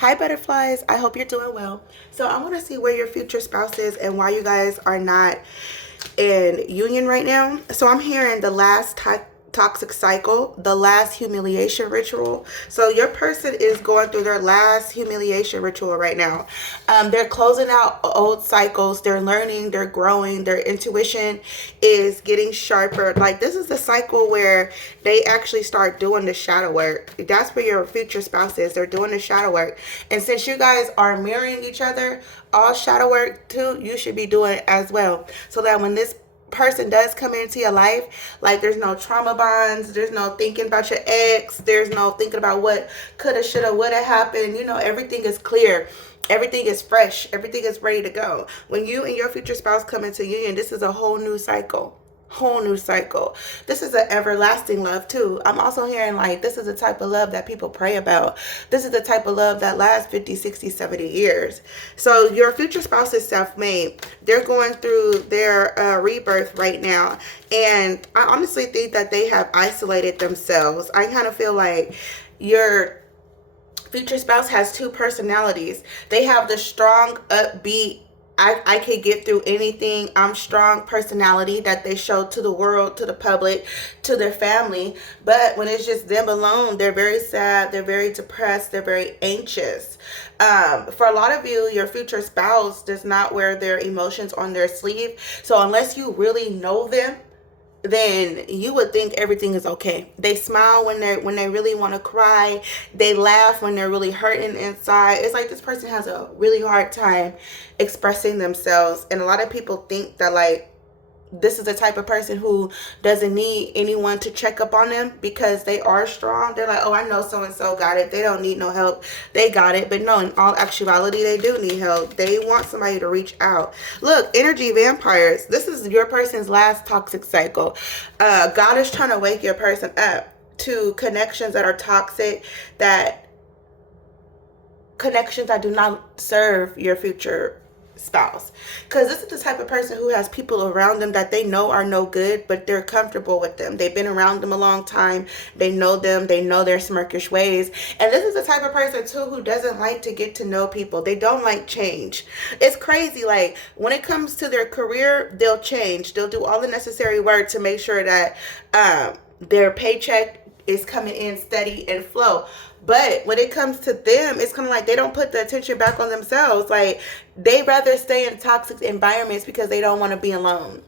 Hi, butterflies. I hope you're doing well. So, I want to see where your future spouse is and why you guys are not in union right now. So, I'm hearing the last toxic cycle, the last humiliation ritual. So, your person is going through their last humiliation ritual right now. They're closing out old cycles, they're learning, they're growing, their intuition is getting sharper. Like, this is the cycle where they actually start doing the shadow work. That's where your future spouse is. They're doing the shadow work. And since you guys are mirroring each other, all shadow work too, you should be doing as well. So that when this person does come into your life, like, there's no trauma bonds, there's no thinking about your ex, there's no thinking about what coulda, shoulda, woulda happened. Everything is clear. Everything is fresh. Everything is ready to go. When you and your future spouse come into union, this is a whole new cycle. Whole new cycle. This is an everlasting love too. I'm also hearing like this is the type of love that people pray about. This is the type of love that lasts 50, 60, 70 years. So your future spouse is self-made. They're going through their rebirth right now. And I honestly think that they have isolated themselves. I kind of feel like your future spouse has two personalities. They have the strong, upbeat, I can get through anything, I'm strong personality that they show to the world, to the public, to their family. But when it's just them alone, they're very sad, they're very depressed, they're very anxious. For a lot of you, your future spouse does not wear their emotions on their sleeve. So unless you really know them, then you would think everything is okay. They smile when they really want to cry. They laugh when they're really hurting inside. It's like this person has a really hard time expressing themselves. And a lot of people think that like this is the type of person who doesn't need anyone to check up on them because they are strong. They're like, oh, I know so and so got it. They don't need no help. They got it. But no, in all actuality, they do need help. They want somebody to reach out. Look, energy vampires. This is your person's last toxic cycle. God is trying to wake your person up to connections that are toxic, that connections that do not serve your future spouse, because this is the type of person who has people around them that they know are no good, but they're comfortable with them. They've been around them a long time. They know them. They know their smirkish ways. And this is the type of person too who doesn't like to get to know people. They don't like change. It's crazy. Like, when it comes to their career, they'll change. They'll do all the necessary work to make sure that their paycheck is coming in steady and flow. But when it comes to them, it's kind of like they don't put the attention back on themselves. Like, they rather stay in toxic environments because they don't want to be alone.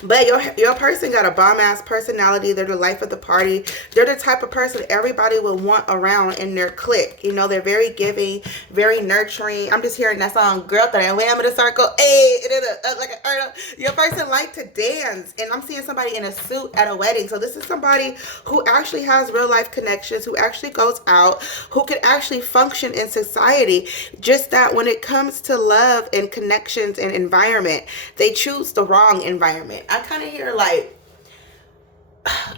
But your person got a bomb-ass personality. They're the life of the party. They're the type of person everybody will want around in their clique. They're very giving, very nurturing. I'm just hearing that song, Girl That I Wham in a Circle. Hey, like your person like to dance. And I'm seeing somebody in a suit at a wedding. So this is somebody who actually has real life connections, who actually goes out, who can actually function in society. Just that when it comes to love and connections and environment, they choose the wrong environment. I kind of hear like,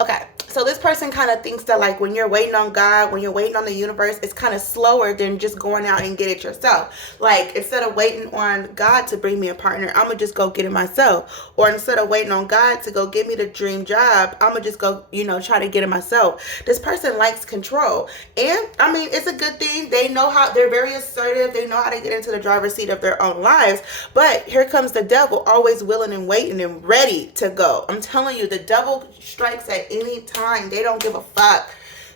okay, so this person kind of thinks that like when you're waiting on God, when you're waiting on the universe, it's kind of slower than just going out and get it yourself. Like, instead of waiting on God to bring me a partner, I'm gonna just go get it myself. Or instead of waiting on God to go get me the dream job, I'm gonna just go, try to get it myself. This person likes control. And I mean, it's a good thing. They know how, they're very assertive. They know how to get into the driver's seat of their own lives. But here comes the devil, always willing and waiting and ready to go. I'm telling you, the devil strikes at any time. They don't give a fuck.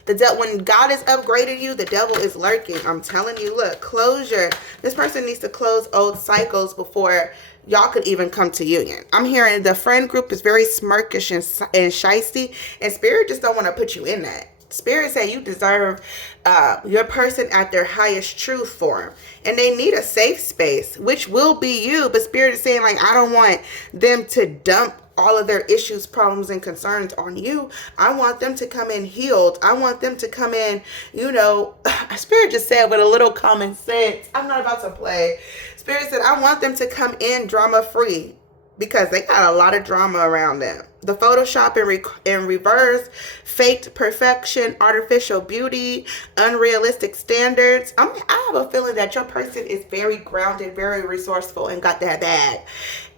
When God is upgrading you, the devil is lurking. I'm telling you, look, closure. This person needs to close old cycles before y'all could even come to union. I'm hearing the friend group is very smirkish and shisty, and Spirit just don't want to put you in that. Spirit say you deserve your person at their highest truth form, and they need a safe space, which will be you. But Spirit is saying, like, I don't want them to dump all of their issues, problems, and concerns on you. I want them to come in healed. I want them to come in, Spirit just said with a little common sense. I'm not about to play. Spirit said, I want them to come in drama free, because they got a lot of drama around them. The Photoshop in reverse, faked perfection, artificial beauty, unrealistic standards. I have a feeling that your person is very grounded, very resourceful, and got that bag.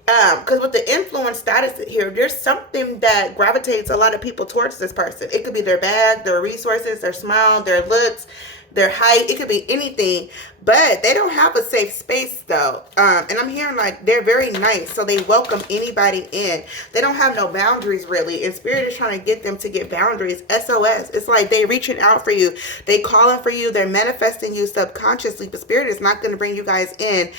Because with the influence status here, there's something that gravitates a lot of people towards this person. It could be their bag, their resources, their smile, their looks, their height. It could be anything, but they don't have a safe space though. And I'm hearing like they're very nice, so they welcome anybody in. They don't have no boundaries really, and Spirit is trying to get them to get boundaries. SOS. It's like they reaching out for you. They calling for you. They're manifesting you subconsciously, but Spirit is not going to bring you guys in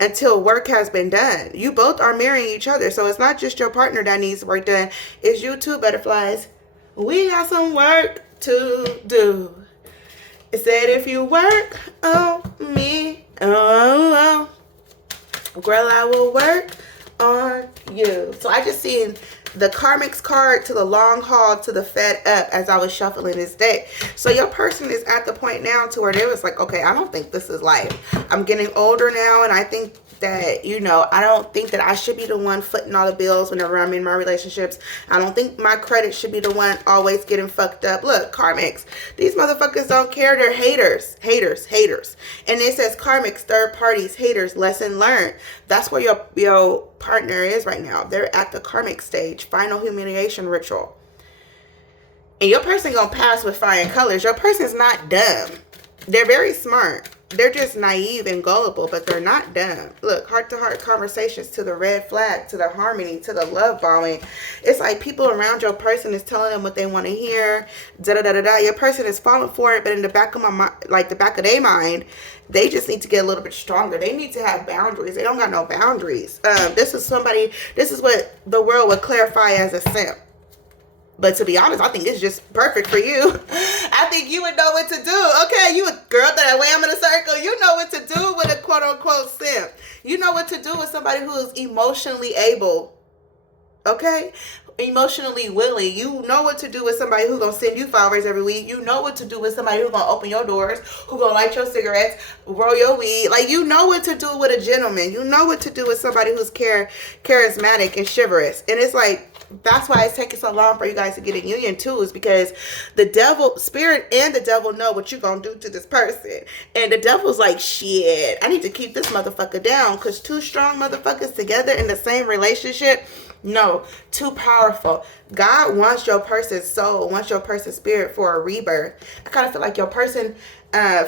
until work has been done. You both are marrying each other, so it's not just your partner that needs work done. It's you too, butterflies. We got some work to do. It said if you work on me, oh, girl, I will work on you. So I just seen the Karmics card to the long haul to the fed up as I was shuffling this deck. So your person is at the point now to where they was like, okay, I don't think this is life. I'm getting older now, and I think that, you know, I don't think that I should be the one footing all the bills whenever I'm in my relationships. I don't think my credit should be the one always getting fucked up. Look, Karmics, these motherfuckers don't care. They're haters. And it says Karmics, third parties, haters, lesson learned. That's where your partner is right now. They're at the Karmic stage, final humiliation ritual. And your person gonna pass with flying colors. Your person's not dumb. They're very smart. They're just naive and gullible, but they're not dumb. Look, heart-to-heart conversations, to the red flag, to the harmony, to the love bombing. It's like people around your person is telling them what they want to hear. Da-da-da-da-da. Your person is falling for it, but in the back of my mind, like the back of their mind, they just need to get a little bit stronger. They need to have boundaries. They don't got no boundaries. This is what the world would clarify as a simp. But to be honest, I think it's just perfect for you. I think you would know what to do. Okay, you a girl that wham in a circle. You know what to do with a quote-unquote simp. You know what to do with somebody who is emotionally able. Okay? Emotionally willing. You know what to do with somebody who's going to send you flowers every week. You know what to do with somebody who's going to open your doors, who's going to light your cigarettes, roll your weed. Like, you know what to do with a gentleman. You know what to do with somebody who's charismatic and chivalrous. And it's like, that's why it's taking so long for you guys to get in union too, is because the devil, Spirit and the devil know what you're going to do to this person. And the devil's like, shit, I need to keep this motherfucker down, because two strong motherfuckers together in the same relationship, no, too powerful. God wants your person's soul, wants your person's spirit for a rebirth. I kind of feel like your person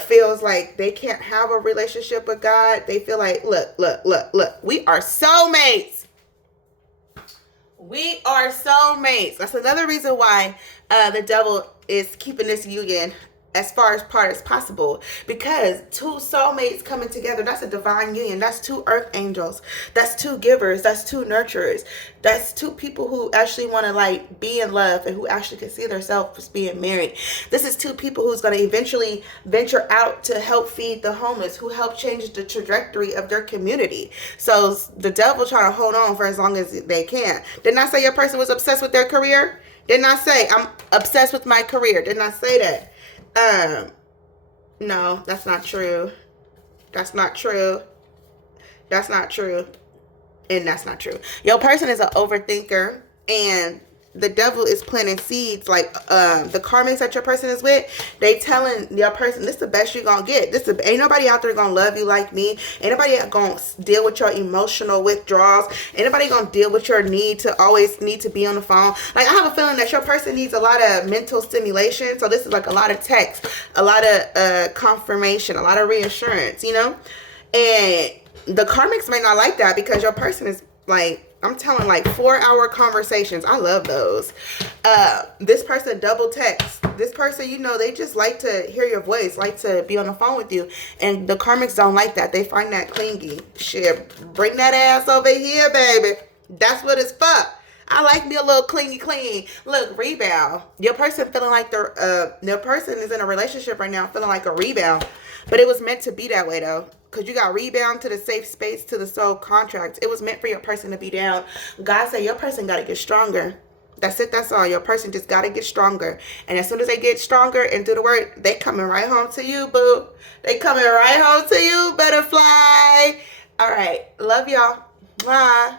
feels like they can't have a relationship with God. They feel like, look, we are soulmates. We are soulmates. That's another reason why the devil is keeping this union as far apart as possible, because two soulmates coming together, that's a divine union. That's two earth angels. That's two givers. That's two nurturers. That's two people who actually want to like be in love and who actually can see themselves as being married. This is two people who's going to eventually venture out to help feed the homeless, who help change the trajectory of their community. So the devil trying to hold on for as long as they can. Didn't I say your person was obsessed with their career? Didn't I say I'm obsessed with my career? Didn't I say that? No, that's not true. That's not true. That's not true. And that's not true. Your person is an overthinker, and the devil is planting seeds. Like the Karmics that your person is with, they telling your person, this is the best you're gonna get. Ain't nobody out there gonna love you like me. Ain't nobody gonna deal with your emotional withdrawals. Ain't nobody gonna deal with your need to be on the phone. Like, I have a feeling that your person needs a lot of mental stimulation. So this is like a lot of text, a lot of confirmation, a lot of reassurance, you know. And the Karmics may not like that, because your person is like, I'm telling, like 4-hour conversations. I love those. This person double text. This person, you know, they just like to hear your voice, like to be on the phone with you. And the Karmics don't like that. They find that clingy. Shit, bring that ass over here, baby. That's what it's for. I like me a little clingy. Look, rebound. Your person feeling like their person is in a relationship right now feeling like a rebound. But it was meant to be that way, though. Because you got rebound to the safe space, to the soul contract. It was meant for your person to be down. God said your person got to get stronger. That's it. That's all. Your person just got to get stronger. And as soon as they get stronger and do the work, they coming right home to you, boo. They coming right home to you, butterfly. All right. Love y'all. Bye.